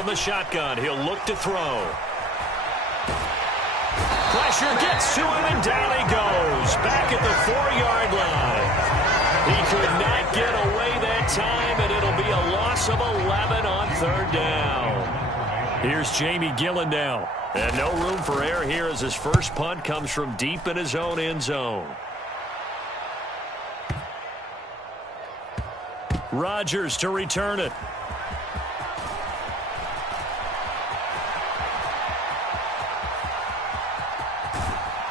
from the shotgun. He'll look to throw. Pressure gets to him, and down he goes. Back at the 4-yard line. He could not get away that time, and it'll be a loss of 11 on 3rd down. Here's Jamie Gillen now. And no room for error here as his first punt comes from deep in his own end zone. Rodgers to return it.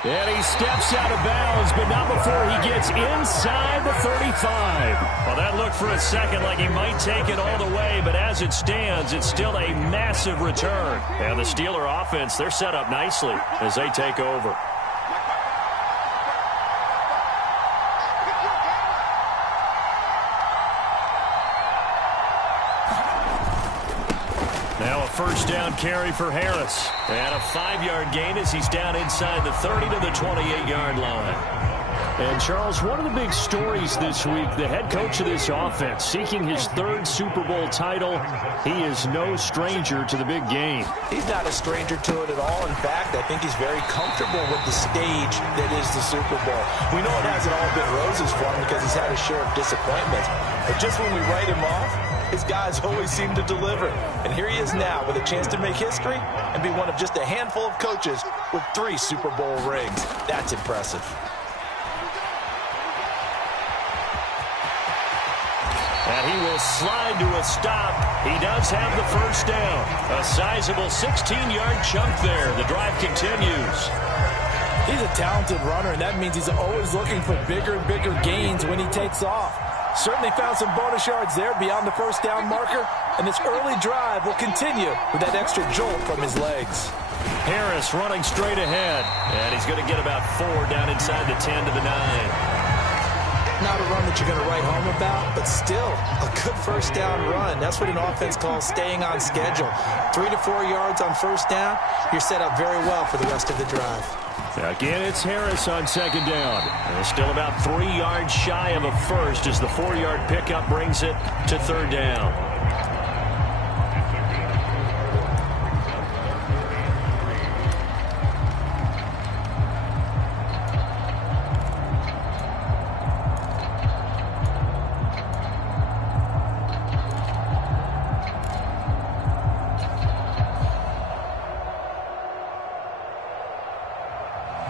And he steps out of bounds, but not before he gets inside the 35. Well, that looked for a second like he might take it all the way, but as it stands, it's still a massive return. And the Steeler offense, they're set up nicely as they take over. Now a first down carry for Harris. And a 5-yard gain as he's down inside the 30 to the 28-yard line. And, Charles, one of the big stories this week, the head coach of this offense seeking his 3rd Super Bowl title. He is no stranger to the big game. He's not a stranger to it at all. In fact, I think he's very comfortable with the stage that is the Super Bowl. We know it hasn't all been roses for him because he's had a share of disappointments. But just when we write him off, his guys always seem to deliver. And here he is now with a chance to make history and be one of just a handful of coaches with 3 Super Bowl rings. That's impressive. And he will slide to a stop. He does have the first down. A sizable 16-yard chunk there. The drive continues. He's a talented runner, and that means he's always looking for bigger and bigger gains when he takes off. Certainly found some bonus yards there beyond the first down marker, and this early drive will continue with that extra jolt from his legs. Harris running straight ahead, and he's going to get about 4 down inside the 10 to the 9. Not a run that you're going to write home about, but still a good first down run. That's what an offense calls staying on schedule. 3 to 4 yards on first down, you're set up very well for the rest of the drive. Again, it's Harris on 2nd down. And still about 3 yards shy of a first as the 4-yard pickup brings it to 3rd down.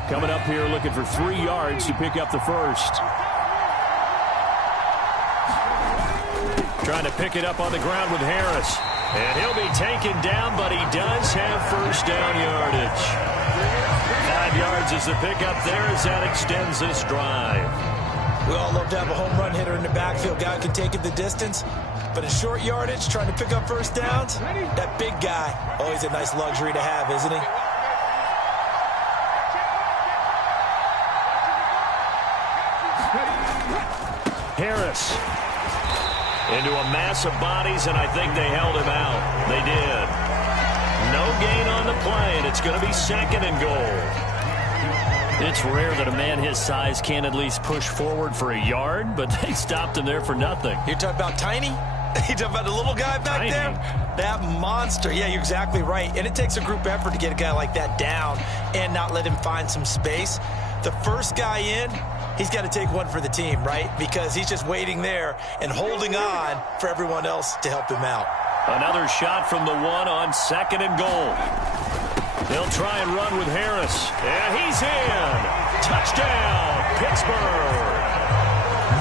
Coming up here looking for 3 yards to pick up the first. Trying to pick it up on the ground with Harris. And he'll be taken down, but he does have first down yardage. 5 yards is the pickup there as that extends this drive. We all love to have a home run hitter in the backfield. Guy can take it the distance. But in short yardage, trying to pick up first downs, that big guy, always a nice luxury to have, isn't he? Harris into a mass of bodies, and I think they held him out. They did. No gain on the play, and it's going to be 2nd and goal. It's rare that a man his size can't at least push forward for a yard, but they stopped him there for nothing. You're talking about Tiny? You're talking about the little guy back Tiny. there? That monster. Yeah, you're exactly right. And it takes a group effort to get a guy like that down and not let him find some space. The first guy in, he's got to take one for the team, right? Because he's just waiting there and holding on for everyone else to help him out. Another shot from the 1 on 2nd and goal. They'll try and run with Harris. And he's in. Touchdown, Pittsburgh.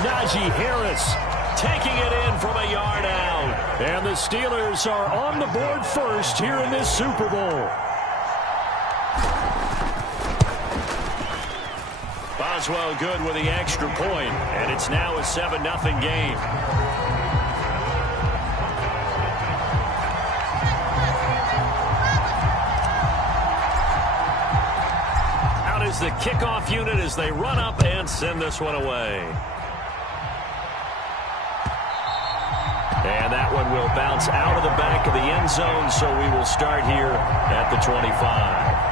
Najee Harris taking it in from a yard out. And the Steelers are on the board first here in this Super Bowl. Boswell good with the extra point, and it's now a 7-0 game. Out is the kickoff unit as they run up and send this one away. And that one will bounce out of the back of the end zone, so we will start here at the 25.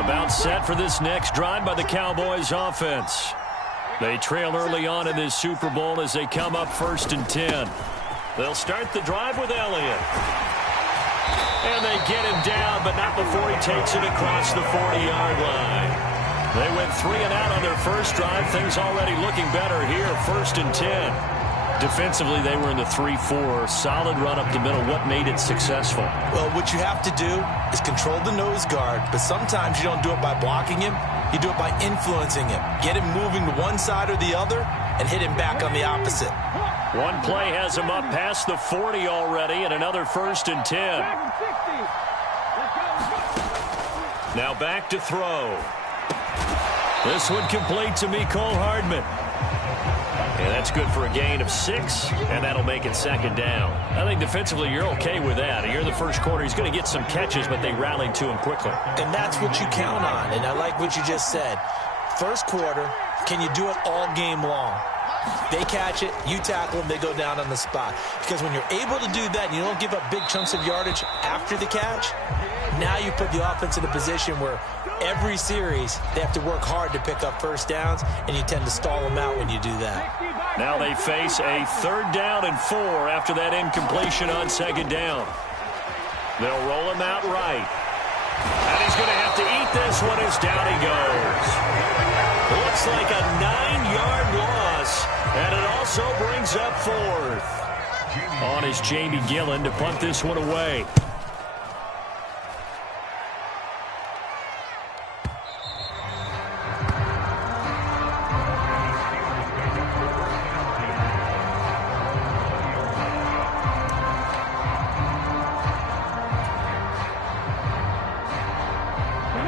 About set for this next drive by the Cowboys offense. They trail early on in this Super Bowl as they come up 1st and 10. They'll start the drive with Elliott. And they get him down, but not before he takes it across the 40-yard line. They went 3 and out on their first drive. Things already looking better here, 1st and 10. Defensively, they were in the 3-4. Solid run up the middle. What made it successful? Well, what you have to do is control the nose guard, but sometimes you don't do it by blocking him. You do it by influencing him. Get him moving to one side or the other and hit him back on the opposite. One play has him up past the 40 already, and another 1st and 10. Now back to throw. This one complete to Mecole Hardman. And that's good for a gain of 6, and that'll make it 2nd down. I think defensively you're okay with that. Here in the first quarter, he's going to get some catches, but they rallied to him quickly. And that's what you count on, and I like what you just said. First quarter, can you do it all game long? They catch it, you tackle them, they go down on the spot. Because when you're able to do that and you don't give up big chunks of yardage after the catch, now you put the offense in a position where every series they have to work hard to pick up first downs, and you tend to stall them out when you do that. Now they face a 3rd down and 4 after that incompletion on 2nd down. They'll roll him out right. And he's going to have to eat this one as down he goes. Looks like a 9-yard loss, and it also brings up 4th. On is Jamie Gillen to punt this one away.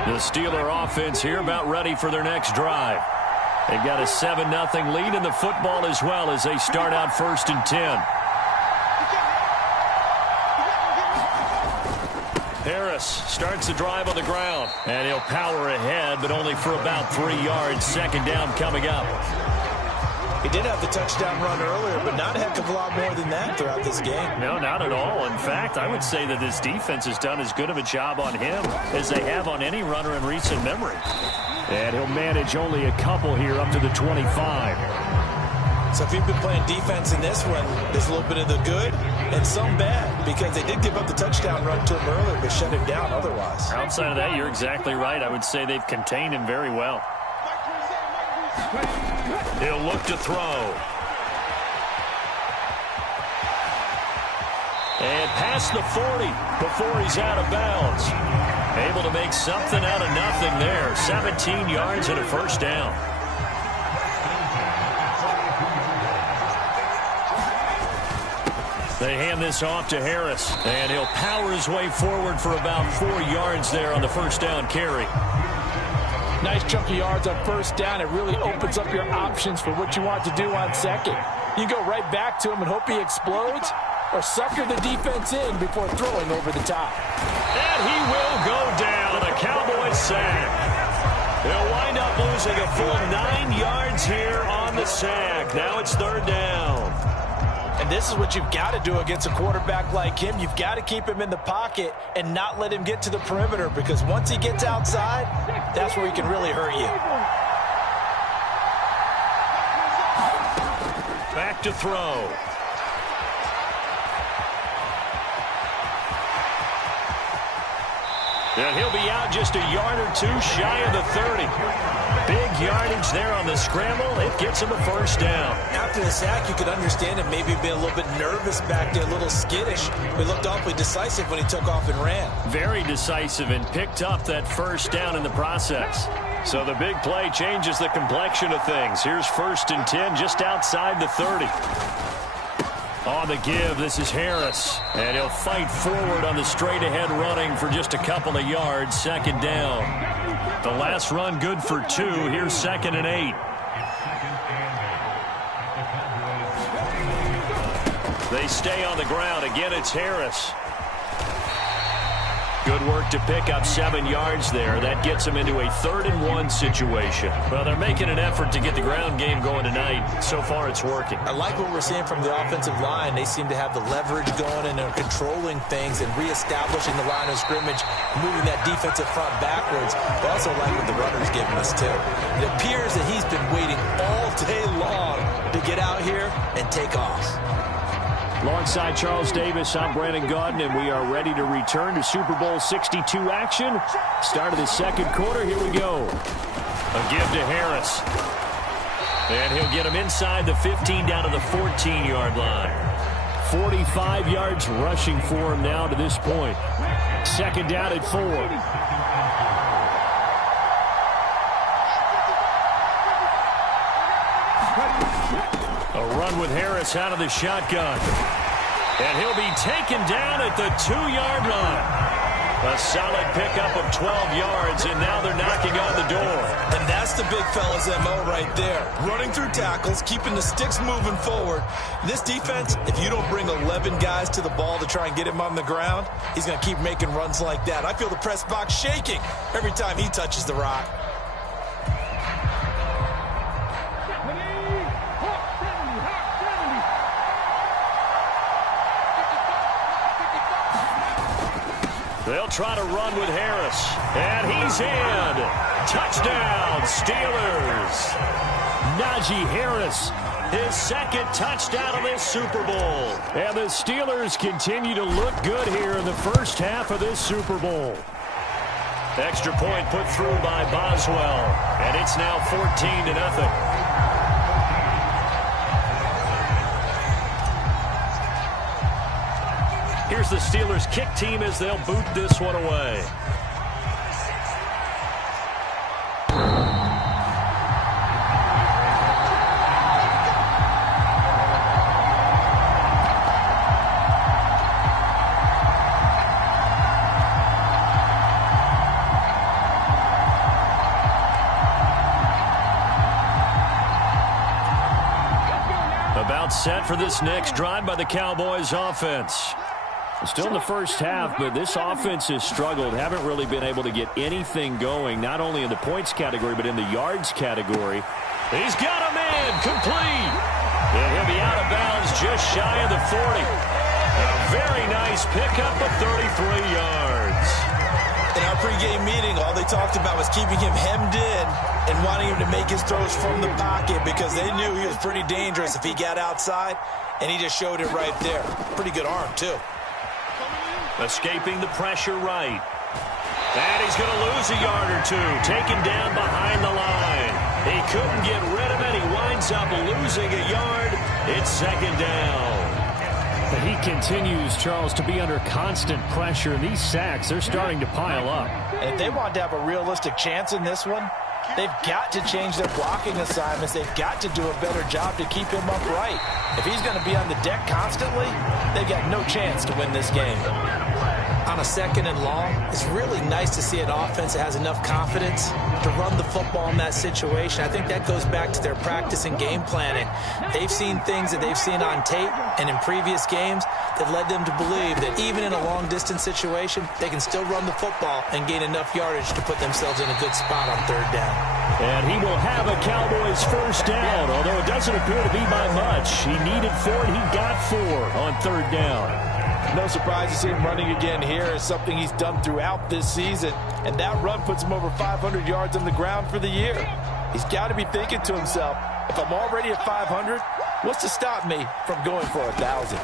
The Steeler offense here about ready for their next drive. They've got a 7-0 lead in the football as well as they start out 1st and 10. Harris starts the drive on the ground, and he'll power ahead, but only for about 3 yards. 2nd down coming up. He did have the touchdown run earlier, but not a heck of a lot more than that throughout this game. No, not at all. In fact, I would say that this defense has done as good of a job on him as they have on any runner in recent memory. And he'll manage only a couple here up to the 25. So if you've been playing defense in this one, there's a little bit of the good and some bad, because they did give up the touchdown run to him earlier, but shut him down otherwise. Outside of that, you're exactly right. I would say they've contained him very well. He'll look to throw. And past the 40 before he's out of bounds. Able to make something out of nothing there. 17 yards and a 1st down. They hand this off to Harris, and he'll power his way forward for about 4 yards there on the 1st down carry. Nice chunk of yards on 1st down. It really opens up your options for what you want to do on 2nd. You go right back to him and hope he explodes, or sucker the defense in before throwing over the top. And he will go down. A Cowboys sack. They'll wind up losing a full 9 yards here on the sack. Now it's 3rd down. And this is what you've got to do against a quarterback like him. You've got to keep him in the pocket and not let him get to the perimeter, because once he gets outside, that's where he can really hurt you. Back to throw. And he'll be out just a yard or 2 shy of the 30. Big yardage there on the scramble. It gets him a 1st down. After the sack, you could understand him maybe being a little bit nervous back there, a little skittish. He looked awfully decisive when he took off and ran. Very decisive, and picked up that 1st down in the process. So the big play changes the complexion of things. Here's 1st and 10 just outside the 30. On the give, this is Harris. And he'll fight forward on the straight-ahead running for just a couple of yards. 2nd down. The last run good for 2. Here's 2nd and 8. They stay on the ground. Again, it's Harris. Good work to pick up 7 yards there. That gets them into a 3rd-and-1 situation. Well, they're making an effort to get the ground game going tonight. So far, it's working. I like what we're seeing from the offensive line. They seem to have the leverage going and are controlling things and reestablishing the line of scrimmage, moving that defensive front backwards. But also like what the runner's giving us, too. It appears that he's been waiting all day long to get out here and take off. Alongside Charles Davis, I'm Brandon Gaudin, and we are ready to return to Super Bowl 62 action. Start of the 2nd quarter. Here we go. A give to Harris. And he'll get him inside the 15 down to the 14-yard line. 45 yards rushing for him now to this point. 2nd down at 4. A run with Harris out of the shotgun. And he'll be taken down at the 2-yard line. A solid pickup of 12 yards, and now they're knocking on the door. And that's the big fella's MO right there. Running through tackles, keeping the sticks moving forward. This defense, if you don't bring 11 guys to the ball to try and get him on the ground, he's going to keep making runs like that. I feel the press box shaking every time he touches the rock. They'll try to run with Harris. And he's in. Touchdown, Steelers. Najee Harris, his 2nd touchdown of this Super Bowl. And the Steelers continue to look good here in the first half of this Super Bowl. Extra point put through by Boswell. And it's now 14-0. Here's the Steelers kick team as they'll boot this one away. About set for this next drive by the Cowboys offense. Still in the first half, but this offense has struggled. Haven't really been able to get anything going, not only in the points category, but in the yards category. He's got a man complete. And he'll be out of bounds just shy of the 40. A very nice pickup of 33 yards. In our pregame meeting, all they talked about was keeping him hemmed in and wanting him to make his throws from the pocket because they knew he was pretty dangerous if he got outside, and he just showed it right there. Pretty good arm, too. Escaping the pressure right. And he's going to lose a yard or two. Taken down behind the line. He couldn't get rid of it. He winds up losing a yard. It's 2nd down. But he continues, Charles, to be under constant pressure. These sacks, they're starting to pile up. And if they want to have a realistic chance in this one, they've got to change their blocking assignments. They've got to do a better job to keep him upright. If he's going to be on the deck constantly, they've got no chance to win this game. On a 2nd and long, it's really nice to see an offense that has enough confidence to run the football in that situation. I think that goes back to their practice and game planning. They've seen things that they've seen on tape and in previous games that led them to believe that even in a long-distance situation, they can still run the football and gain enough yardage to put themselves in a good spot on 3rd down. And he will have a Cowboys first down, although it doesn't appear to be by much. He needed 4, and he got 4 on 3rd down. No surprise to see him running again here. It's something he's done throughout this season. And that run puts him over 500 yards on the ground for the year. He's got to be thinking to himself, if I'm already at 500, what's to stop me from going for 1,000?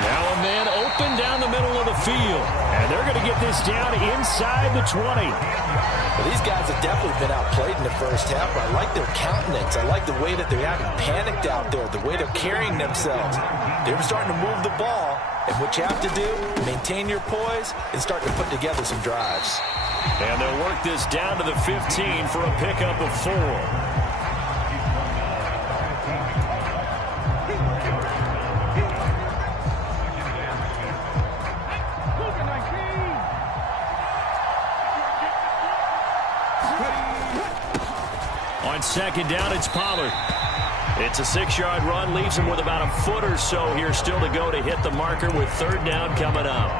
Now a man open down the middle of the field. And they're going to get this down inside the 20. Well, these guys have definitely been outplayed in the first half. I like their countenance. I like the way that they haven't panicked out there, the way they're carrying themselves. They're starting to move the ball. And what you have to do, maintain your poise and start to put together some drives. And they'll work this down to the 15 for a pickup of 4. On 2nd down, it's Pollard. It's a 6-yard run, leaves him with about a foot or so here still to go to hit the marker with third down coming up.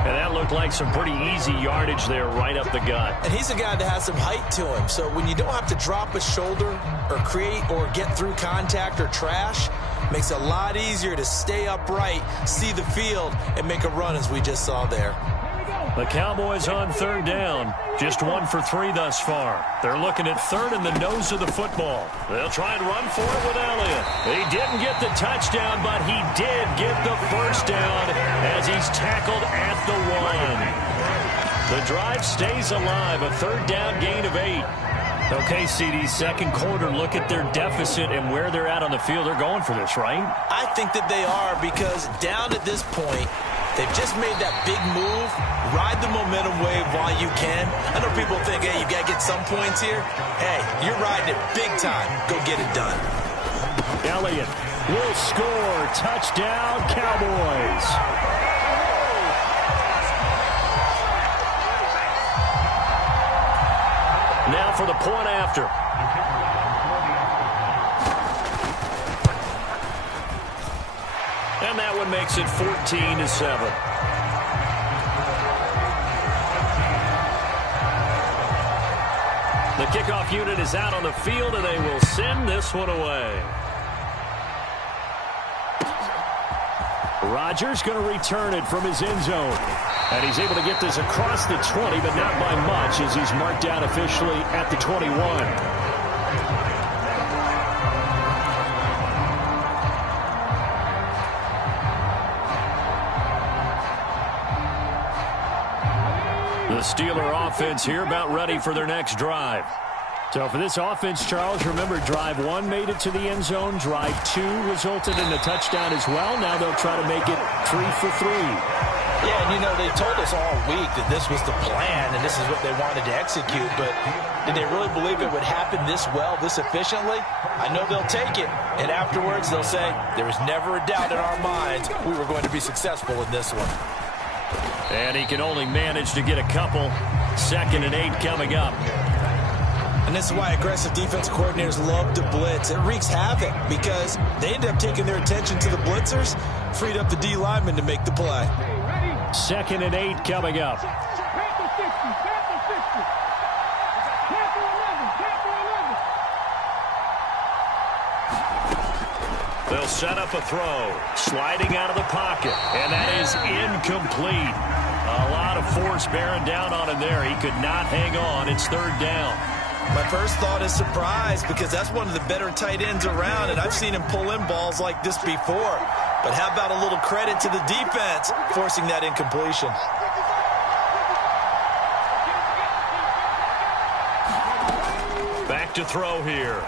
And that looked like some pretty easy yardage there right up the gut. And he's a guy that has some height to him. So when you don't have to drop a shoulder or create or get through contact or trash, makes it a lot easier to stay upright, see the field, and make a run as we just saw there. The Cowboys on third down. Just 1 for 3 thus far. They're looking at third in the nose of the football. They'll try and run for it with Elliott. He didn't get the touchdown, but he did get the first down as he's tackled at the 1. The drive stays alive. A third down gain of 8. Okay, CD, second quarter, look at their deficit and where they're at on the field. They're going for this, right? I think that they are, because down at this point, they've just made that big move. Ride the momentum wave while you can. I know people think, hey, you got to get some points here. Hey, you're riding it big time. Go get it done. Elliott will score. Touchdown, Cowboys. Now for the point after. And that one makes it 14-7. The kickoff unit is out on the field, and they will send this one away. Rodgers going to return it from his end zone. And he's able to get this across the 20, but not by much, as he's marked down officially at the 21. The Steeler offense here about ready for their next drive. So for this offense, Charles, remember drive 1 made it to the end zone. Drive 2 resulted in a touchdown as well. Now they'll try to make it 3 for 3. Yeah, and you know, they told us all week that this was the plan and this is what they wanted to execute, but did they really believe it would happen this well, this efficiently? I know they'll take it, and afterwards they'll say, there was never a doubt in our minds we were going to be successful in this one. And he can only manage to get a couple. 2nd and 8 coming up. And this is why aggressive defense coordinators love to blitz. It wreaks havoc because they end up taking their attention to the blitzers, freed up the D lineman to make the play. 2nd and 8 coming up. They'll set up a throw. Sliding out of the pocket. And that is incomplete. A lot of force bearing down on him there. He could not hang on. It's third down. My first thought is surprise, because that's one of the better tight ends around, and I've seen him pull in balls like this before. But how about a little credit to the defense forcing that incompletion? Back to throw here.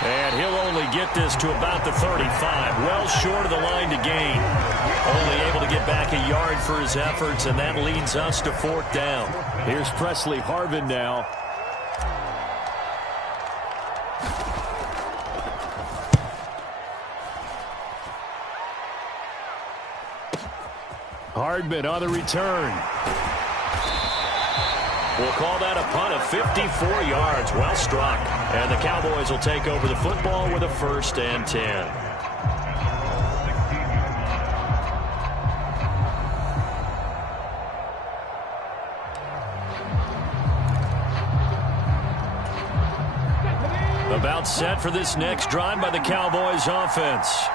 And he'll only get this to about the 35. Well short of the line to gain. Only able to get back a yard for his efforts, and that leads us to 4th down. Here's Presley Harvin now. Hardman on the return. We'll call that a punt of 54 yards. Well struck. And the Cowboys will take over the football with a 1st and 10. About set for this next drive by the Cowboys offense.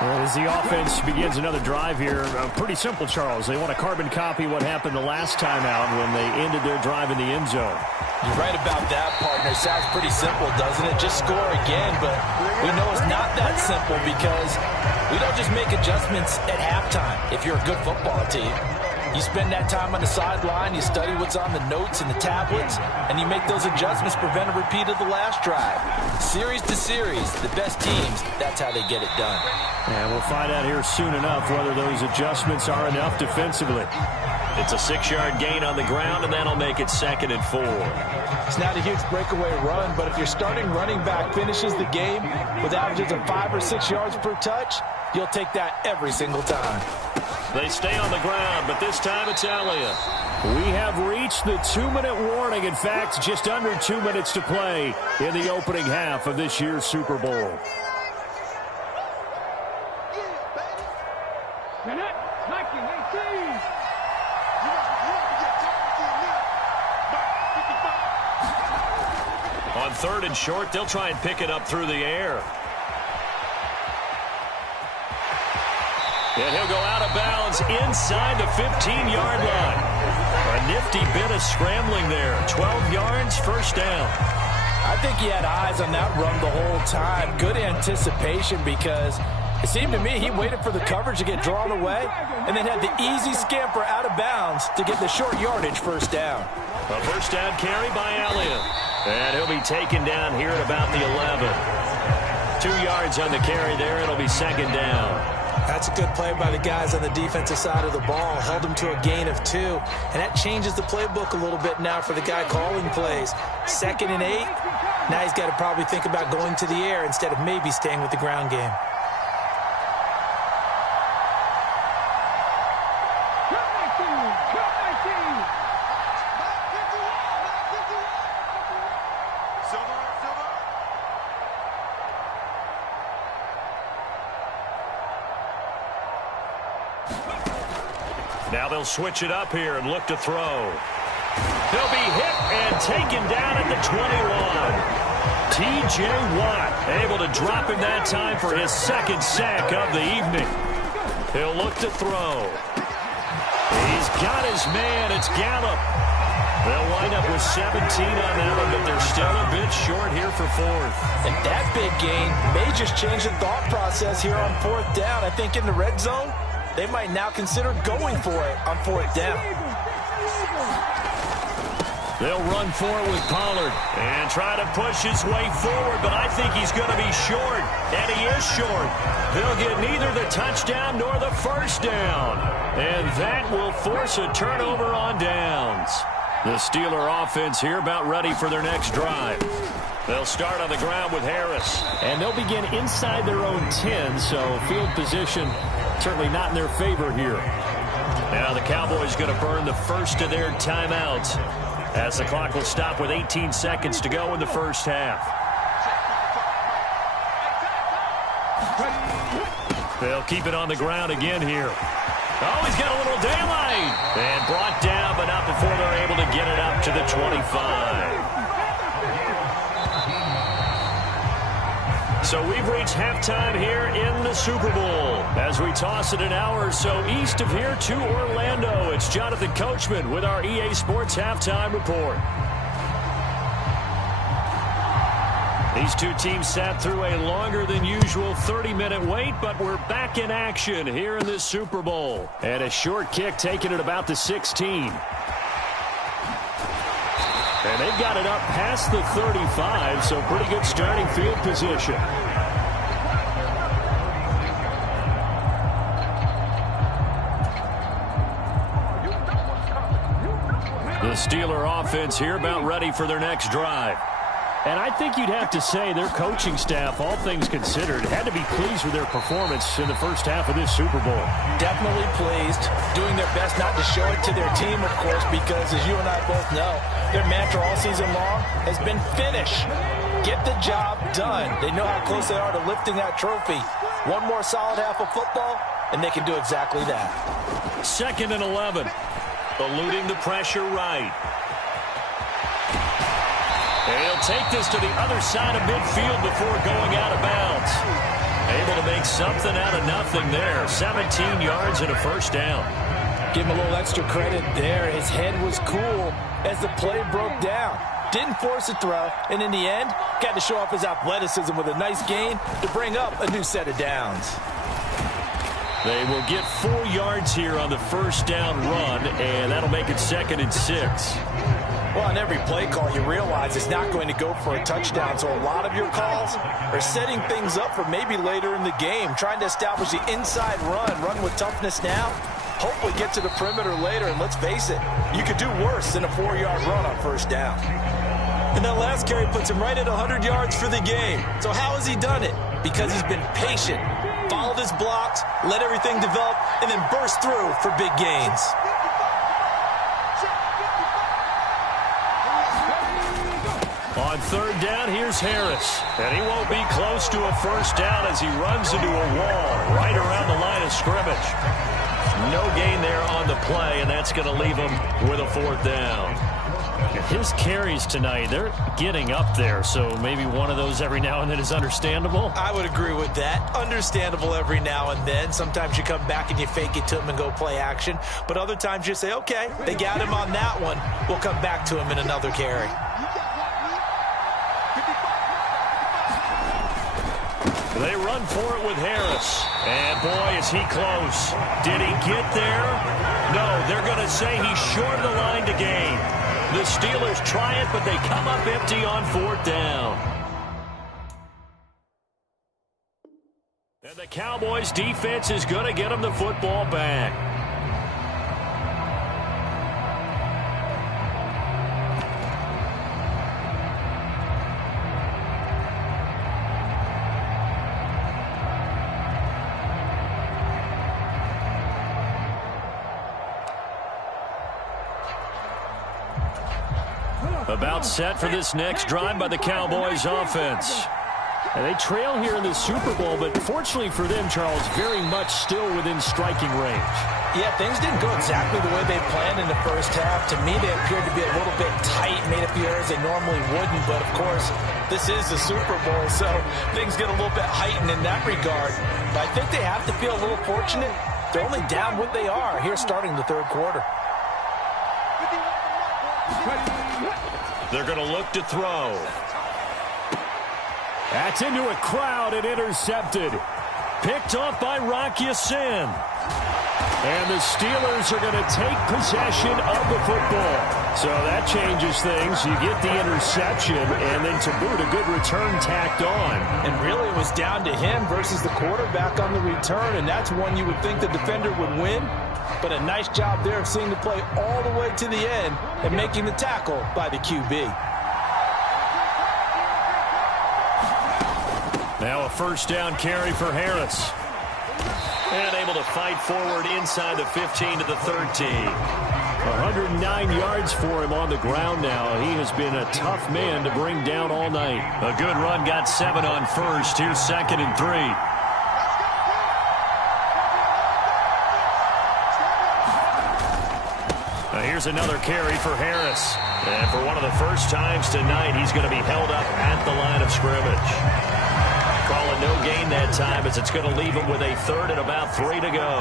As the offense begins another drive here, pretty simple, Charles. They want to carbon copy what happened the last time out when they ended their drive in the end zone. You're right about that, partner. Sounds pretty simple, doesn't it? Just score again, but we know it's not that simple because we don't just make adjustments at halftime if you're a good football team. You spend that time on the sideline, you study what's on the notes and the tablets, and you make those adjustments, prevent a repeat of the last drive. Series to series, the best teams, that's how they get it done. And we'll find out here soon enough whether those adjustments are enough defensively. It's a 6-yard gain on the ground, and that'll make it 2nd and 4. It's not a huge breakaway run, but if your starting running back finishes the game with averages of 5 or 6 yards per touch, You'll take that every single time. They stay on the ground, but this time it's Elliott. We have reached the 2-minute warning. In fact, just under 2 minutes to play in the opening half of this year's Super Bowl. On 3rd and short, they'll try and pick it up through the air. And he'll go out of bounds inside the 15-yard line. A nifty bit of scrambling there. 12 yards, first down. I think he had eyes on that run the whole time. Good anticipation because it seemed to me he waited for the coverage to get drawn away and then had the easy scamper out of bounds to get the short yardage first down. A first down carry by Elliott. And he'll be taken down here at about the 11. 2 yards on the carry there. It'll be second down. That's a good play by the guys on the defensive side of the ball. Held them to a gain of 2. And that changes the playbook a little bit now for the guy calling plays. 2nd and 8. Now he's got to probably think about going to the air instead of maybe staying with the ground game. Now they'll switch it up here and look to throw. They'll be hit and taken down at the 21. T.J. Watt able to drop him that time for his 2nd sack of the evening. He'll look to throw. He's got his man. It's Gallup. They'll wind up with 17 on that one, but they're still a bit short here for 4th. And that big gain may just change the thought process here on 4th down. I think in the red zone, they might now consider going for it on 4th down. They'll run for it with Pollard and try to push his way forward, but I think he's going to be short, and he is short. They'll get neither the touchdown nor the first down, and that will force a turnover on downs. The Steeler offense here about ready for their next drive. They'll start on the ground with Harris. And they'll begin inside their own 10, so field position certainly not in their favor here. Now the Cowboys going to burn the first of their timeouts as the clock will stop with 18 seconds to go in the first half. They'll keep it on the ground again here. Oh, he's got a little daylight. And brought down, but not before they're able to get it up to the 25. So we've reached halftime here in the Super Bowl. As we toss it an hour or so east of here to Orlando, it's Jonathan Coachman with our EA Sports Halftime Report. These two teams sat through a longer than usual 30-minute wait, but we're back in action here in this Super Bowl. And a short kick taken at about the 16. And they've got it up past the 35, so pretty good starting field position. The Steeler offense here about ready for their next drive. And I think you'd have to say their coaching staff, all things considered, had to be pleased with their performance in the first half of this Super Bowl. Definitely pleased, doing their best not to show it to their team, of course, because as you and I both know, their mantra all season long has been finish. Get the job done. They know how close they are to lifting that trophy. One more solid half of football, and they can do exactly that. 2nd and 11. Eluding the pressure right. And he'll take this to the other side of midfield before going out of bounds. Able to make something out of nothing there. 17 yards and a first down. Give him a little extra credit there. His head was cool as the play broke down. Didn't force a throw, and in the end, got to show off his athleticism with a nice gain to bring up a new set of downs. They will get 4 yards here on the first down run, and that'll make it 2nd and 6. Well, on every play call, you realize it's not going to go for a touchdown, so a lot of your calls are setting things up for maybe later in the game, trying to establish the inside run with toughness now, hopefully get to the perimeter later, and let's face it, you could do worse than a 4-yard run on first down. And that last carry puts him right at 100 yards for the game. So how has he done it? Because he's been patient, following held his blocks, let everything develop, and then burst through for big gains. On third down, here's Harris. And he won't be close to a first down as he runs into a wall right around the line of scrimmage. No gain there on the play, and that's going to leave him with a fourth down. His carries tonight, they're getting up there, so maybe one of those every now and then is understandable. I would agree with that. Understandable every now and then. Sometimes you come back and you fake it to him and go play action. But other times you say, okay, they got him on that one. We'll come back to him in another carry. They run for it with Harris. And boy, is he close. Did he get there? No, they're going to say he's short of the line to gain. The Steelers try it, but they come up empty on fourth down. And the Cowboys defense is going to get them the football back. About set for this next drive by the Cowboys offense. And they trail here in the Super Bowl, but fortunately for them, Charles, very much still within striking range. Yeah, things didn't go exactly the way they planned in the first half. To me, they appeared to be a little bit tight, made a few errors they normally wouldn't. But, of course, this is the Super Bowl, so things get a little bit heightened in that regard. But I think they have to feel a little fortunate. They're only down what they are here starting the third quarter. They're going to look to throw. That's into a crowd and intercepted. Picked off by Rocky Sin. And the Steelers are going to take possession of the football. So that changes things. You get the interception, and then to boot, a good return tacked on. And really it was down to him versus the quarterback on the return, and that's one you would think the defender would win. But a nice job there of seeing the play all the way to the end and making the tackle by the QB. Now a first down carry for Harris. And able to fight forward inside the 15 to the 13. 109 yards for him on the ground now. He has been a tough man to bring down all night. A good run, got 7 on first. Here's 2nd and 3. Here's another carry for Harris. And for one of the first times tonight, he's going to be held up at the line of scrimmage. Calling no gain that time as it's going to leave him with a third and about 3 to go.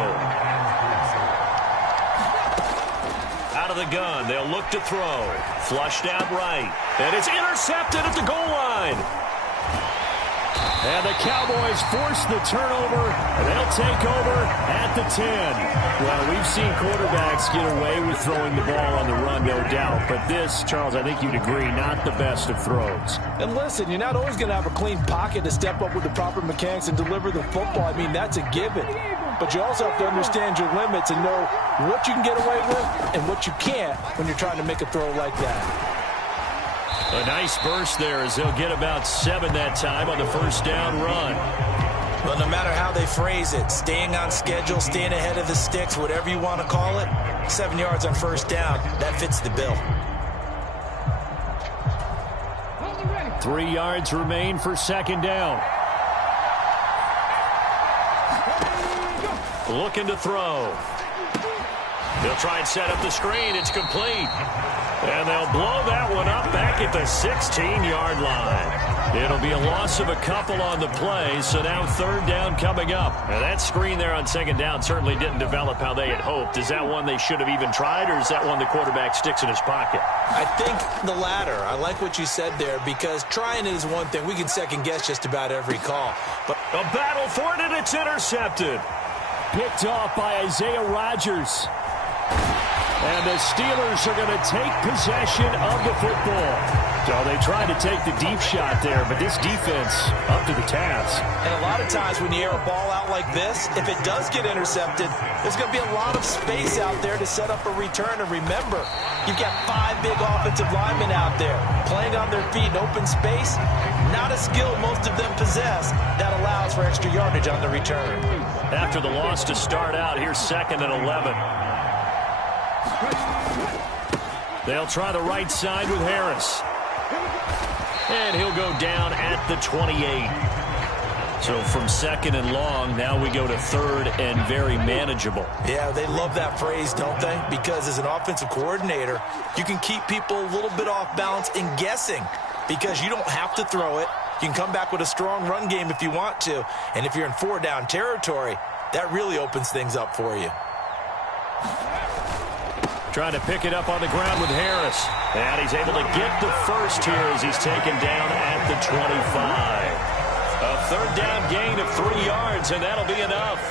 Out of the gun, they'll look to throw. Flushed out right. And it's intercepted at the goal line. And the Cowboys force the turnover, and they'll take over at the 10. Well, we've seen quarterbacks get away with throwing the ball on the run, no doubt. But this, Charles, I think you'd agree, not the best of throws. And listen, you're not always going to have a clean pocket to step up with the proper mechanics and deliver the football. I mean, that's a given. But you also have to understand your limits and know what you can get away with and what you can't when you're trying to make a throw like that. A nice burst there as they'll get about 7 that time on the first down run. Well, no matter how they phrase it, staying on schedule, staying ahead of the sticks, whatever you want to call it, 7 yards on first down, that fits the bill. 3 yards remain for 2nd down. Looking to throw. They'll try and set up the screen. It's complete. And they'll blow that one up back at the 16-yard line. It'll be a loss of a couple on the play, so now 3rd down coming up. Now that screen there on 2nd down certainly didn't develop how they had hoped. Is that one they should have even tried, or is that one the quarterback sticks in his pocket? I think the latter. I like what you said there, because trying it is one thing. We can second-guess just about every call. But a battle for it, and it's intercepted. Picked off by Isaiah Rodgers. And the Steelers are going to take possession of the football. So they tried to take the deep shot there, but this defense up to the task. And a lot of times when you air a ball out like this, if it does get intercepted, there's going to be a lot of space out there to set up a return. And remember, you've got 5 big offensive linemen out there playing on their feet in open space. Not a skill most of them possess that allows for extra yardage on the return. After the loss to start out, here's 2nd and 11. They'll try the right side with Harris. And he'll go down at the 28. So from 2nd and long, now we go to 3rd and very manageable. Yeah, they love that phrase, don't they? Because as an offensive coordinator, you can keep people a little bit off balance and guessing because you don't have to throw it. You can come back with a strong run game if you want to. And if you're in 4-down territory, that really opens things up for you. Trying to pick it up on the ground with Harris. And he's able to get the first here as he's taken down at the 25. A 3rd down gain of 3 yards, and that'll be enough.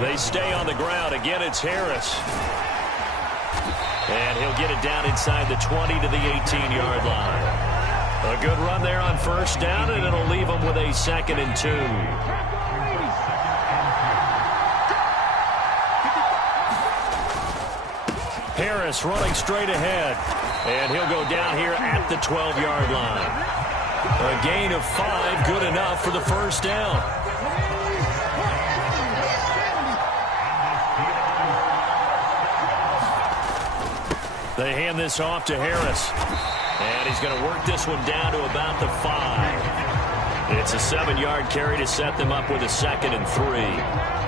They stay on the ground. Again, it's Harris. And he'll get it down inside the 20 to the 18-yard line. A good run there on 1st down, and it'll leave them with a 2nd and 2. Harris running straight ahead. And he'll go down here at the 12-yard line. A gain of 5, good enough for the 1st down. They hand this off to Harris. And he's going to work this one down to about the 5. It's a 7-yard carry to set them up with a 2nd and 3.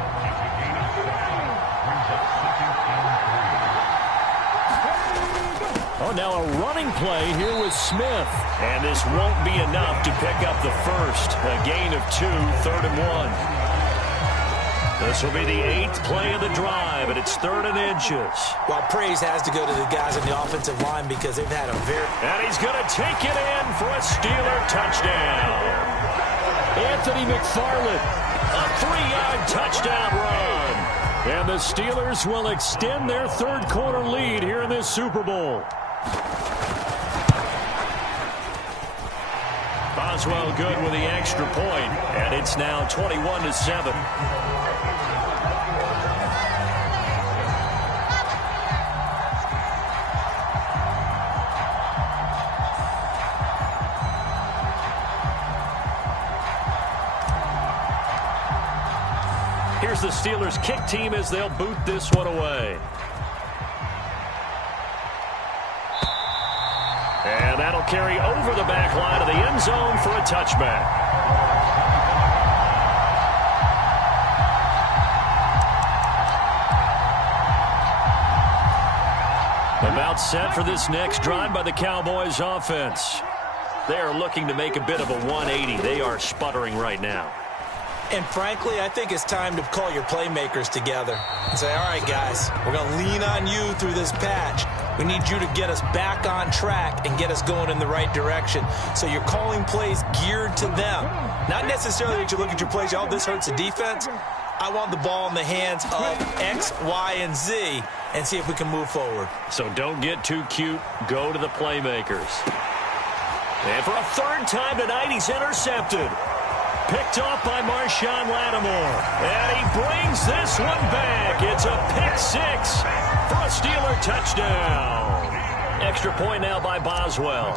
Now a running play here with Smith. And this won't be enough to pick up the first. A gain of 2, 3rd and 1. This will be the 8th play of the drive, and it's 3rd and inches. Well, praise has to go to the guys on the offensive line because they've had a very... And he's going to take it in for a Steeler touchdown. Anthony McFarland, a 3-yard touchdown run. And the Steelers will extend their 3rd quarter lead here in this Super Bowl. Boswell good with the extra point, and it's now 21-7. Here's the Steelers kick team as they'll boot this one away. And that'll carry over the back line of the end zone for a touchback. About set for this next drive by the Cowboys offense. They are looking to make a bit of a 180. They are sputtering right now. And frankly, I think it's time to call your playmakers together and say, all right, guys, we're going to lean on you through this patch. We need you to get us back on track and get us going in the right direction. So you're calling plays geared to them. Not necessarily that you look at your plays, oh, this hurts the defense. I want the ball in the hands of X, Y, and Z and see if we can move forward. So don't get too cute. Go to the playmakers. And for a 3rd time tonight, he's intercepted. Picked off by Marshawn Lattimore. And he brings this one back. It's a pick 6 for a Steeler touchdown. Extra point now by Boswell.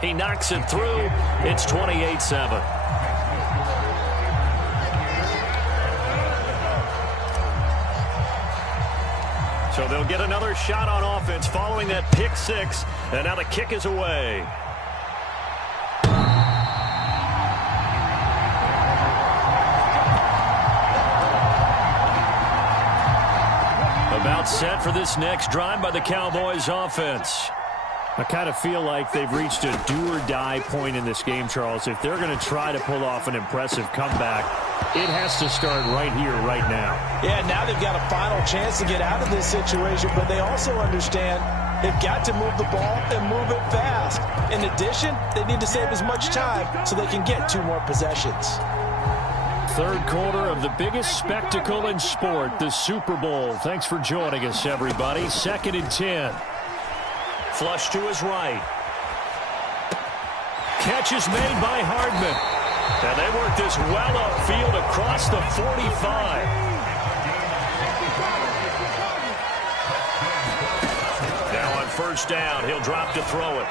He knocks it through. It's 28-7. So they'll get another shot on offense following that pick 6. And now the kick is away. About set for this next drive by the Cowboys offense. I kind of feel like they've reached a do-or-die point in this game, Charles. If they're going to try to pull off an impressive comeback, it has to start right here, right now. Yeah, now they've got a final chance to get out of this situation, but they also understand They've got to move the ball and move it fast. In addition, they need to save as much time so they can get 2 more possessions. Third quarter of the biggest spectacle in sport, the Super Bowl. Thanks for joining us, everybody. 2nd and 10. Flush to his right. Catch is made by Hardman. And they work this well upfield across the 45. Now on first down, he'll drop to throw it.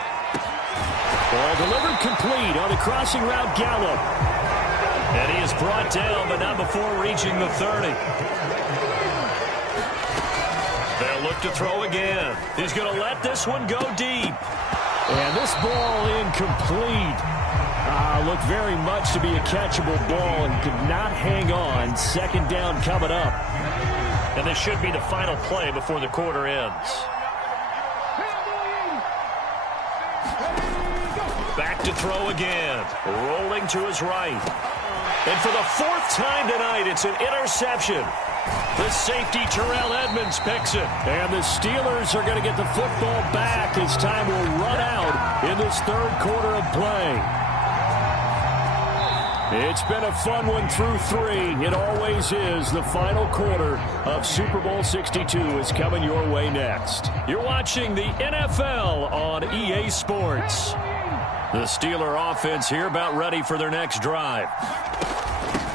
Ball delivered complete on the crossing route, Gallup. And he is brought down, but not before reaching the 30. They'll look to throw again. He's going to let this one go deep. And this ball incomplete. Looked very much to be a catchable ball and could not hang on. 2nd down coming up. And this should be the final play before the quarter ends. Back to throw again. Rolling to his right. And for the 4th time tonight, it's an interception. The safety, Terrell Edmonds, picks it. And the Steelers are going to get the football back as time will run out in this 3rd quarter of play. It's been a fun one through 3. It always is. The final quarter of Super Bowl 62 is coming your way next. You're watching the NFL on EA Sports. The Steeler offense here about ready for their next drive.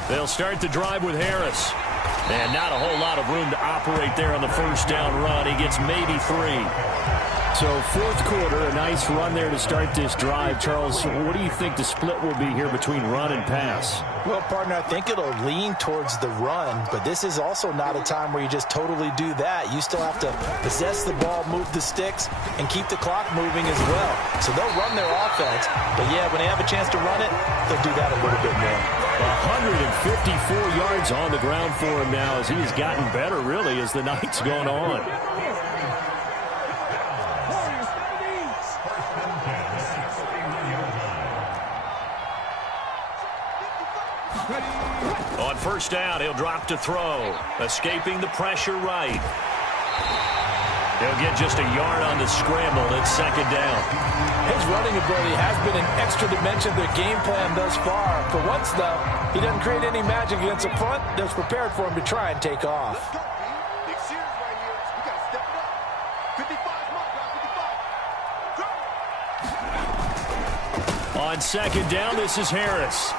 They'll start the drive with Harris. And not a whole lot of room to operate there on the first down run. He gets maybe 3. So 4th quarter, a nice run there to start this drive. Charles, what do you think the split will be here between run and pass? Well, partner, I think it'll lean towards the run, but this is also not a time where you just totally do that. You still have to possess the ball, move the sticks, and keep the clock moving as well. So they'll run their offense, but yeah, when they have a chance to run it, they'll do that a little bit more. 154 yards on the ground for him now as he has gotten better, really, as the night's gone on. On first down, he'll drop to throw. Escaping the pressure right. He'll get just a yard on the scramble. It's 2nd down. His running ability has been an extra dimension of their game plan thus far. For once, though, he doesn't create any magic against the front that's prepared for him to try and take off. On 2nd down, this is Harris.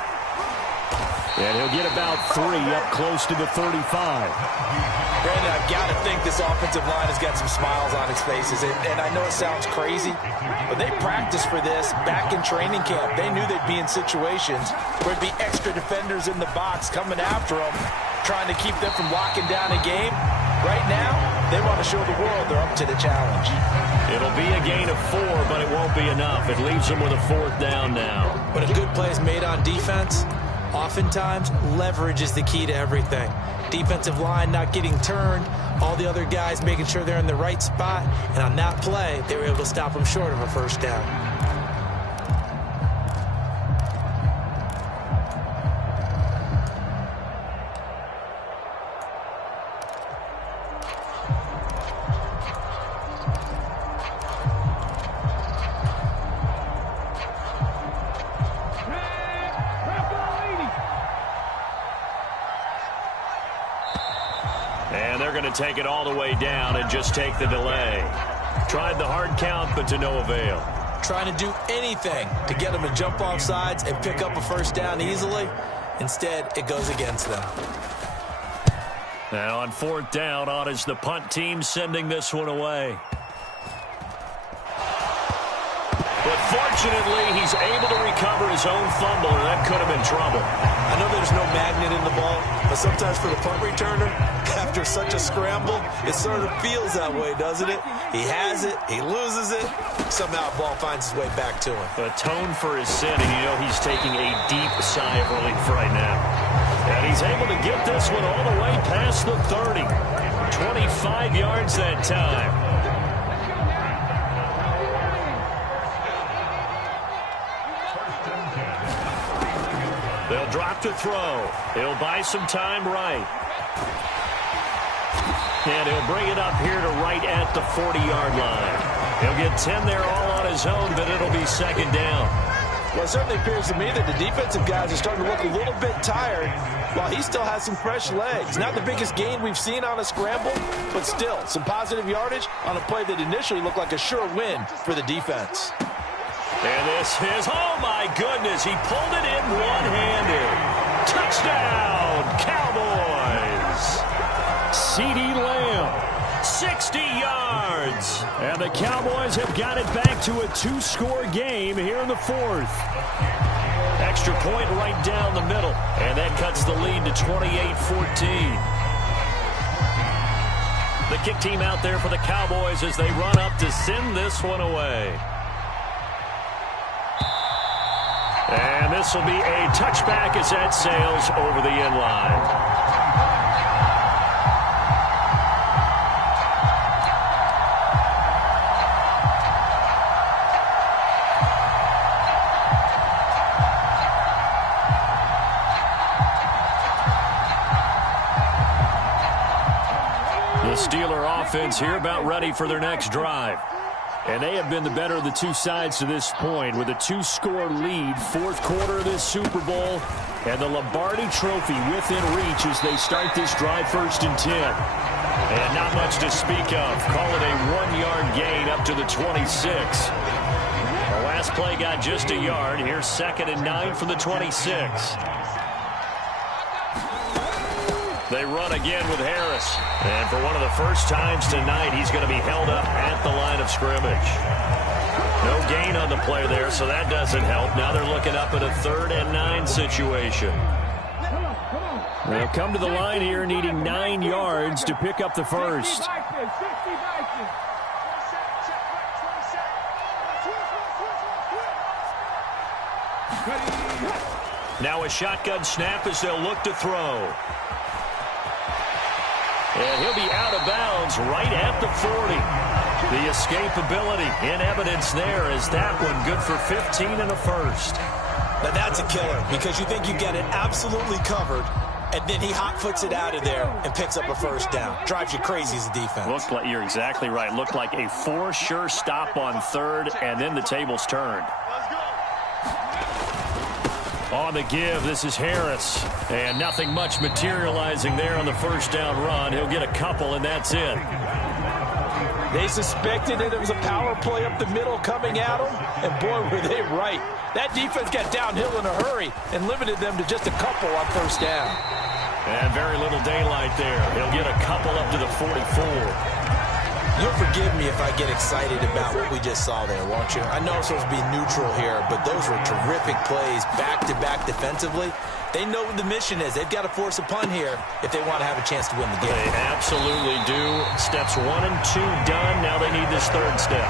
And he'll get about 3 up close to the 35. Brandon, I've got to think this offensive line has got some smiles on its faces. And I know it sounds crazy, but they practiced for this back in training camp. They knew they'd be in situations where it'd be extra defenders in the box coming after them, trying to keep them from locking down a game. Right now, they want to show the world they're up to the challenge. It'll be a gain of 4, but it won't be enough. It leaves them with a 4th down now. When a good play is made on defense, oftentimes, leverage is the key to everything. Defensive line not getting turned, all the other guys making sure they're in the right spot, and on that play, they were able to stop them short of a 1st down. And they're going to take it all the way down and just take the delay. Tried the hard count, but to no avail. Trying to do anything to get them to jump off sides and pick up a 1st down easily. Instead, it goes against them. Now on 4th down, on is the punt team sending this one away. But fortunately, he's able to recover his own fumble, and that could have been trouble. I know there's no magnet in the ball, but sometimes for the punt returner, after such a scramble, it sort of feels that way, doesn't it? He has it, he loses it, somehow the ball finds its way back to him. Atone for his sin, and you know he's taking a deep sigh of relief right now. And he's able to get this one all the way past the 30. 25 yards that time. They'll drop to throw. He'll buy some time right. And he'll bring it up here to right at the 40-yard line. He'll get 10 there all on his own, but it'll be second down. Well, it certainly appears to me that the defensive guys are starting to look a little bit tired while he still has some fresh legs. Not the biggest gain we've seen on a scramble, but still some positive yardage on a play that initially looked like a sure win for the defense. And this is, oh my goodness, he pulled it in one-handed. Touchdown, Cowboys. CeeDee Lamb, 60 yards. And the Cowboys have got it back to a two-score game here in the fourth. Extra point right down the middle. And that cuts the lead to 28-14. The kick team out there for the Cowboys as they run up to send this one away. And this will be a touchback as that sails over the end line. The Steeler offense here about ready for their next drive. And they have been the better of the two sides to this point with a two-score lead, fourth quarter of this Super Bowl, and the Lombardi Trophy within reach as they start this drive 1st and 10. And not much to speak of. Call it a 1-yard gain up to the 26. The last play got just a yard. Here's 2nd and 9 from the 26. They run again with Harris. And for one of the first times tonight, he's going to be held up at the line of scrimmage. No gain on the play there, so that doesn't help. Now they're looking up at a 3rd and 9 situation. They'll come to the line here needing 9 yards to pick up the first. Now a shotgun snap as they'll look to throw. And he'll be out of bounds right at the 40. The escapability in evidence there is that one good for 15 and a first. Now that's a killer because you think you get it absolutely covered, and then he hot-foots it out of there and picks up a first down. Drives you crazy as a defense. Looked like, you're exactly right. Looked like a for-sure stop on 3rd, and then the tables turned. On the give, this is Harris. And nothing much materializing there on the first down run. He'll get a couple, and that's it. They suspected that it was a power play up the middle coming at them, and boy, were they right. That defense got downhill in a hurry and limited them to just a couple on first down. And very little daylight there. He'll get a couple up to the 44. You'll forgive me if I get excited about what we just saw there, won't you? I know it's supposed to be neutral here, but those were terrific plays back-to-back defensively. They know what the mission is. They've got to force a punt here if they want to have a chance to win the game. They absolutely do. Steps 1 and 2 done. Now they need this 3rd step.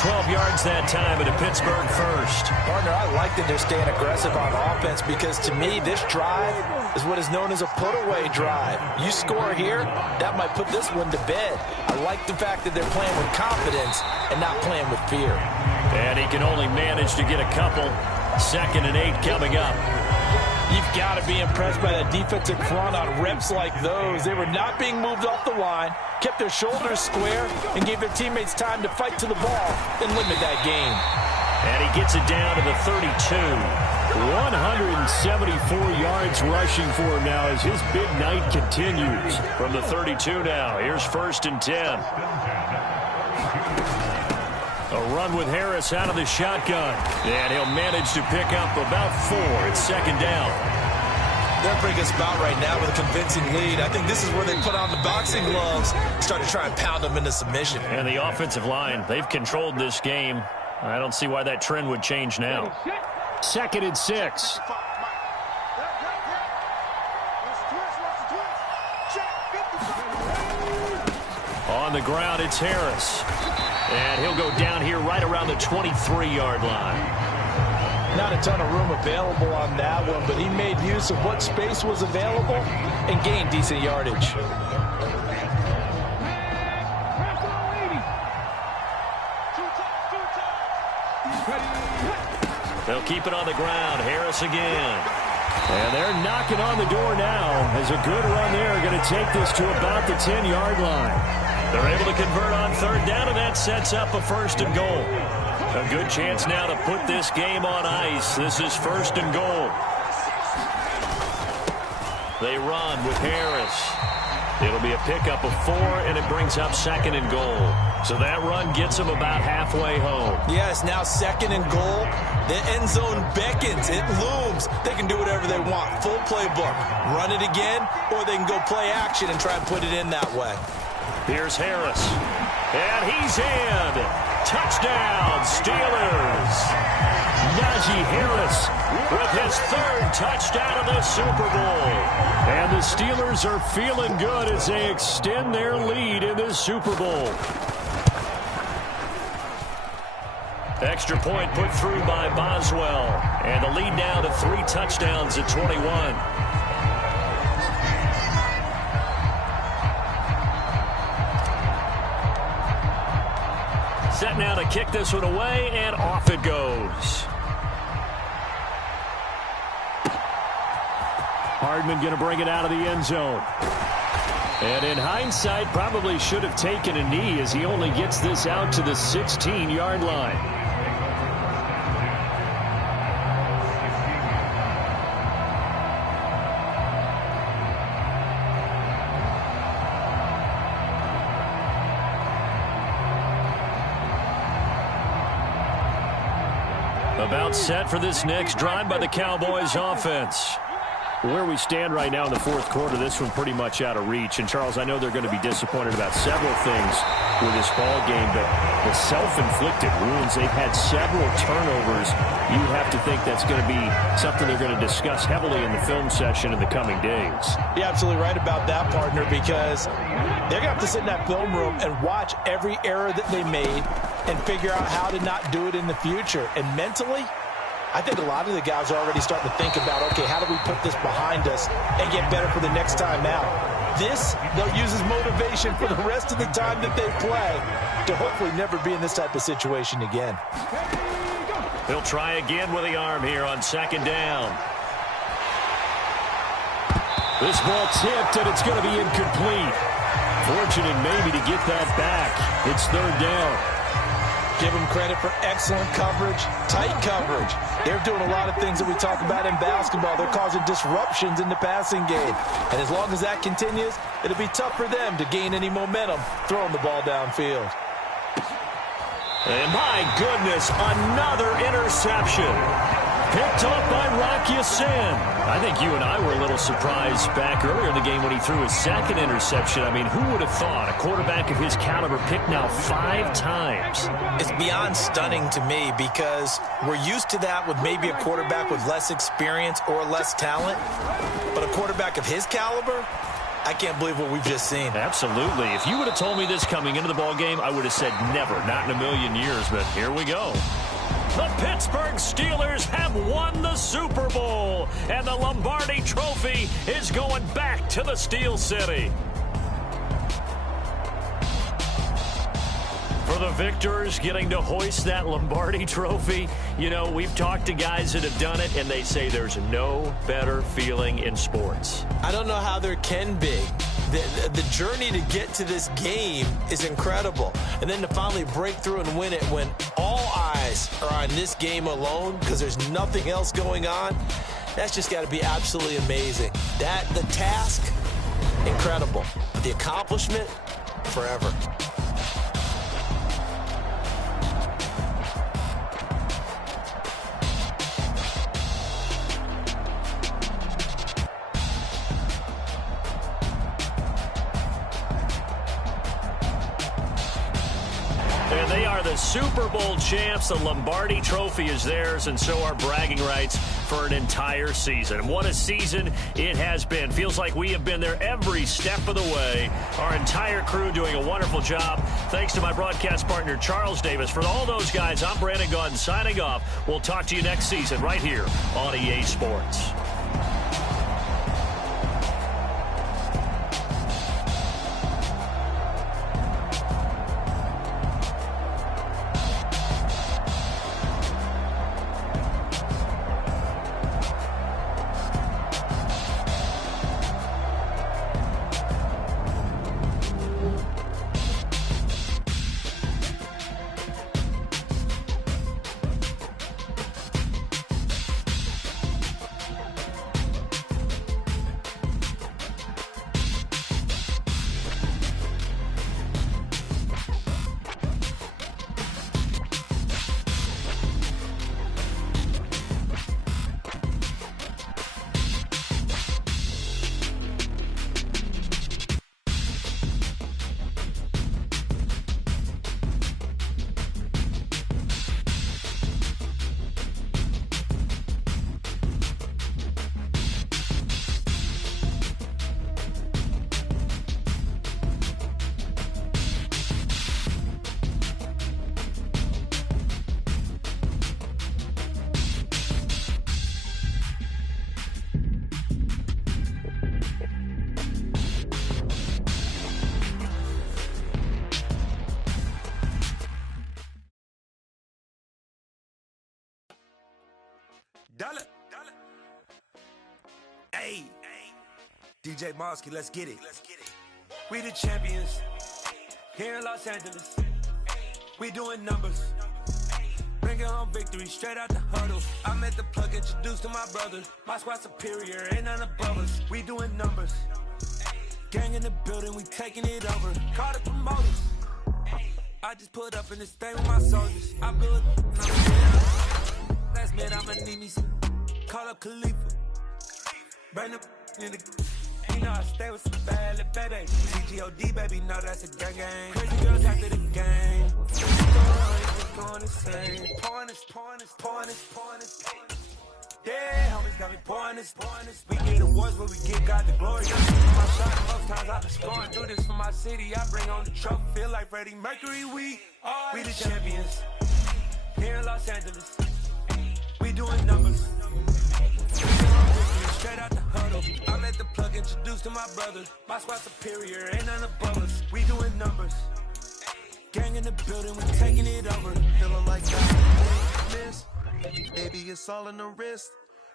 12 yards that time at a Pittsburgh first. Partner, I like that they're staying aggressive on offense because to me, this drive is what is known as a put-away drive. You score here, that might put this one to bed. I like the fact that they're playing with confidence and not playing with fear. And he can only manage to get a couple. 2nd and 8 coming up. You've got to be impressed by that defensive front on reps like those. They were not being moved off the line, kept their shoulders square, and gave their teammates time to fight to the ball and limit that gain. And he gets it down to the 32. 174 yards rushing for him now as his big night continues. From the 32 now, here's 1st and 10. A run with Harris out of the shotgun. And he'll manage to pick up about 4. It's 2nd down. They're bringing us about right now with a convincing lead. I think this is where they put on the boxing gloves, start to try and pound them into submission. And the offensive line, they've controlled this game. I don't see why that trend would change now. 2nd and 6. On the ground, it's Harris. And he'll go down here right around the 23-yard line. Not a ton of room available on that one, but he made use of what space was available and gained decent yardage. They'll keep it on the ground. Harris again. And they're knocking on the door now as a good run there going to take this to about the 10-yard line. They're able to convert on third down, and that sets up a 1st and goal. A good chance now to put this game on ice. This is 1st and goal. They run with Harris. It'll be a pickup of 4, and it brings up 2nd and goal. So that run gets them about halfway home. Yes, now 2nd and goal. The end zone beckons. It looms. They can do whatever they want. Full playbook. Run it again, or they can go play action and try and put it in that way. Here's Harris. And he's in. Touchdown, Steelers. Najee Harris with his 3rd touchdown of the Super Bowl. And the Steelers are feeling good as they extend their lead in this Super Bowl. Extra point put through by Boswell. And the lead now to 3 touchdowns at 21. Set now to kick this one away, and off it goes. Hardman going to bring it out of the end zone. And in hindsight, probably should have taken a knee as he only gets this out to the 16-yard line. About set for this next drive by the Cowboys offense. Where we stand right now in the 4th quarter, this one pretty much out of reach. And, Charles, I know they're going to be disappointed about several things with this ball game, but the self-inflicted wounds, they've had several turnovers. You have to think that's going to be something they're going to discuss heavily in the film session in the coming days. You're absolutely right about that, partner, because they're going to have to sit in that film room and watch every error that they made and figure out how to not do it in the future. And mentally, I think a lot of the guys are already starting to think about, okay, how do we put this behind us and get better for the next time out? This, they'll use as motivation for the rest of the time that they play to hopefully never be in this type of situation again. He'll try again with the arm here on 2nd down. This ball tipped, and it's going to be incomplete. Fortunate maybe to get that back. It's 3rd down. Give them credit for excellent coverage, tight coverage. They're doing a lot of things that we talk about in basketball. They're causing disruptions in the passing game. And as long as that continues, it'll be tough for them to gain any momentum throwing the ball downfield. And my goodness, another interception. Picked up by Rocky Sin. I think you and I were a little surprised back earlier in the game when he threw his 2nd interception. I mean, who would have thought a quarterback of his caliber picked now 5 times? It's beyond stunning to me because we're used to that with maybe a quarterback with less experience or less talent. But a quarterback of his caliber, I can't believe what we've just seen. Absolutely. If you would have told me this coming into the ball game, I would have said never, not in a million years. But here we go. The Pittsburgh Steelers have won the Super Bowl, and the Lombardi Trophy is going back to the Steel City. For the victors getting to hoist that Lombardi Trophy, you know, we've talked to guys that have done it, and they say there's no better feeling in sports. I don't know how there can be. The journey to get to this game is incredible. And then to finally break through and win it when all eyes are on this game alone because there's nothing else going on, that's just got to be absolutely amazing. The task, incredible. The accomplishment, forever. And they are the Super Bowl champs. The Lombardi Trophy is theirs, and so are bragging rights for an entire season. And what a season it has been. Feels like we have been there every step of the way. Our entire crew doing a wonderful job. Thanks to my broadcast partner, Charles Davis. For all those guys, I'm Brandon Gaudin signing off. We'll talk to you next season right here on EA Sports. Dollar. Hey, DJ Mosky, let's get it. We the champions here in Los Angeles. We doing numbers. Bringing home victory straight out the huddle. I'm at the plug, introduced to my brothers. My squad superior, ain't none above us. We doing numbers. Gang in the building, we taking it over. Call the promoters. I just put up in this thing with my soldiers. I blew it. Last minute, I'ma need me some. Call up Khalifa. Bring the in the. You know I stay with some bad little baby. TGOD, baby, know that's a gang gang. Crazy girls after the game. Going insane. Pouring this. Yeah, homies got me pouring this. We get awards, but we give God the glory. My shot, most times I've been scoring. Do this for my city, I bring on the trophy. Feel like Freddie Mercury, we the champions here in Los Angeles. We doing numbers. Straight out the huddle. I'm at the plug, introduced to my brothers. My squad superior, ain't none above us. We doing numbers. Gang in the building, we taking it over. Feeling like that, miss. Baby, it's all in the wrist.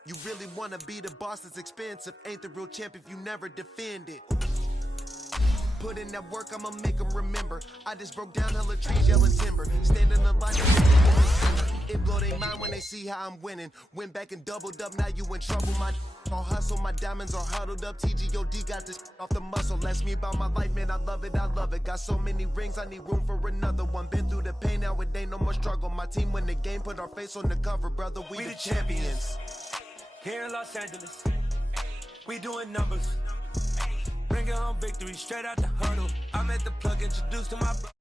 You really wanna be the boss, it's expensive. Ain't the real champ if you never defend it. Put in that work, I'ma make them remember. I just broke down hella trees, yelling timber. Standing in line, it blow their mind when they see how I'm winning. Went back and doubled up, now you in trouble. My all hustle, my diamonds are huddled up. TGOD got this off the muscle. That's me about my life, man, I love it. Got so many rings, I need room for another one. Been through the pain, now it ain't no more struggle. My team win the game, put our face on the cover, brother. We the champions. Here in Los Angeles, we doing numbers. Bringing home victory straight out the huddle. I'm at the plug, introduced to my brother.